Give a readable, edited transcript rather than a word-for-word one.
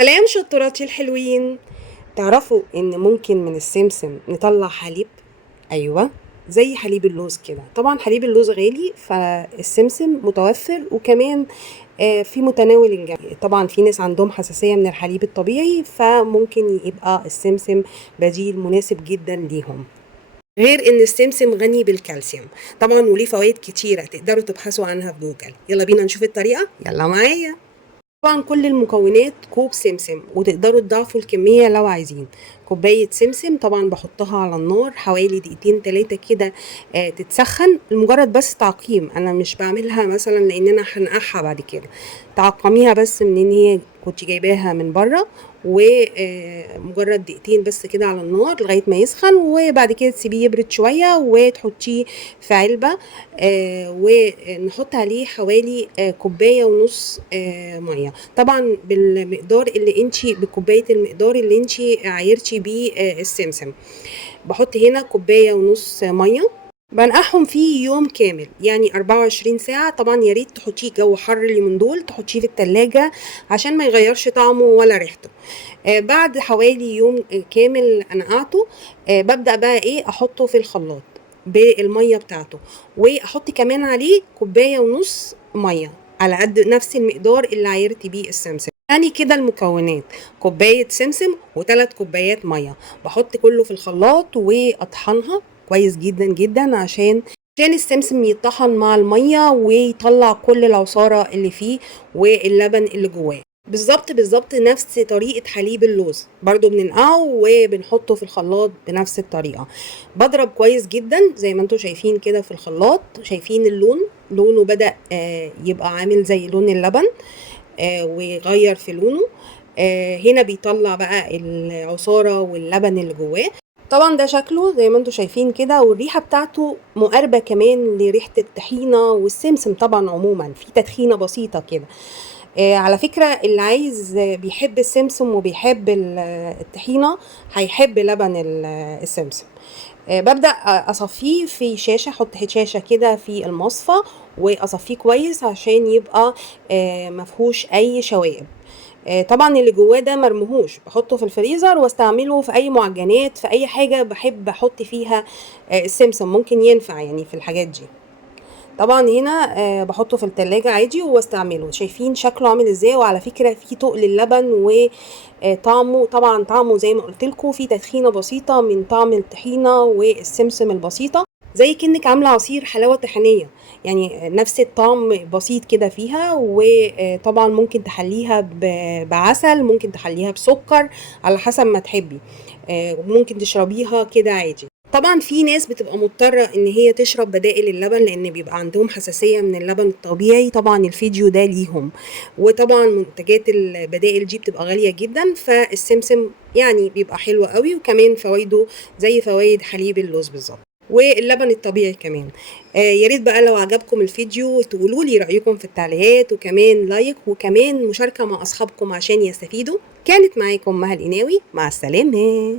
سلام شطوراتي الحلوين. تعرفوا ان ممكن من السمسم نطلع حليب؟ ايوه، زي حليب اللوز كده. طبعا حليب اللوز غالي، فالسمسم متوفر وكمان في متناول الجميع. طبعا في ناس عندهم حساسية من الحليب الطبيعي، فممكن يبقى السمسم بديل مناسب جدا ليهم. غير ان السمسم غني بالكالسيوم طبعا، وليه فوائد كتيرة تقدروا تبحثوا عنها في جوجل. يلا بينا نشوف الطريقة، يلا معايا. طبعا كل المكونات كوب سمسم، وتقدروا تضاعفوا الكمية لو عايزين. كوباية سمسم طبعا بحطها على النار حوالي دقيقتين 3 كده، تتسخن لمجرد بس تعقيم. انا مش بعملها مثلا لان انا هنقعها بعد كده. تعقميها بس من ان هي كنت جايباها من بره، ومجرد دقيقتين بس كده على النار لغاية ما يسخن، وبعد كده تسيبيه يبرد شوية وتحطيه في علبة. ونحط عليه حوالي كوباية ونص مية، طبعا بالمقدار اللي انتي بكوباية المقدار اللي انتي عايرتي بيه السمسم. بحط هنا كوباية ونص مية، بنقعهم فيه يوم كامل يعني 24 ساعة. طبعا يا ريت تحطيه جو حر اللي من دول، تحطيه في التلاجة عشان ما يغيرش طعمه ولا ريحته. بعد حوالي يوم كامل نقعته، ببدأ بقى ايه احطه في الخلاط بالمية بتاعته، واحط كمان عليه كوباية ونص مية على قد نفس المقدار اللي عايرت بيه السمسم. يعني كده المكونات كوباية سمسم و3 كوبايات مية. بحط كله في الخلاط واطحنها كويس جدا جدا عشان السمسم يتطحن مع المية ويطلع كل العصارة اللي فيه واللبن اللي جواه. بالظبط نفس طريقة حليب اللوز، برضو بننقعه وبنحطه في الخلاط بنفس الطريقة. بضرب كويس جدا زي ما انتوا شايفين كده في الخلاط. شايفين لونه بدأ يبقى عامل زي لون اللبن، ويغير في لونه. هنا بيطلع بقى العصارة واللبن اللي جواه. طبعا ده شكله زي ما انتوا شايفين كده، والريحة بتاعته مقاربة كمان لريحة الطحينة والسمسم. طبعا عموما في تدخينة بسيطة كده. على فكرة اللي عايز بيحب السمسم وبيحب الطحينة هيحب لبن السمسم. ببدأ أصفيه في شاشة، أحط شاشة كده في المصفى وأصفيه كويس عشان يبقى مفهوش أي شوائب. طبعا اللي جواه ده مرموهوش، بحطه في الفريزر واستعمله في أي معجنات، في أي حاجة بحب أحط فيها السمسم ممكن ينفع يعني في الحاجات دي. طبعا هنا بحطه في التلاجة عادي واستعمله. شايفين شكله عامل ازاي؟ وعلى فكرة فيه تقل اللبن وطعمه، طبعا طعمه زي ما قلت لكم فيه تدخينة بسيطة من طعم الطحينة والسمسم البسيطة، زي كأنك عاملة عصير حلاوة طحينية. يعني نفس الطعم بسيط كده فيها. وطبعا ممكن تحليها بعسل، ممكن تحليها بسكر على حسب ما تحبي. ممكن تشربيها كده عادي. طبعا في ناس بتبقى مضطرة ان هي تشرب بدائل اللبن لان بيبقى عندهم حساسية من اللبن الطبيعي. طبعا الفيديو ده ليهم. وطبعا منتجات البدائل دي بتبقى غالية جدا، فالسمسم يعني بيبقى حلو قوي، وكمان فوائده زي فوائد حليب اللوز بالظبط واللبن الطبيعي كمان. يا ريت بقى لو عجبكم الفيديو تقولوا لي رأيكم في التعليقات، وكمان لايك، وكمان مشاركة مع أصحابكم عشان يستفيدوا. كانت معاكم مها القناوي، مع السلامة.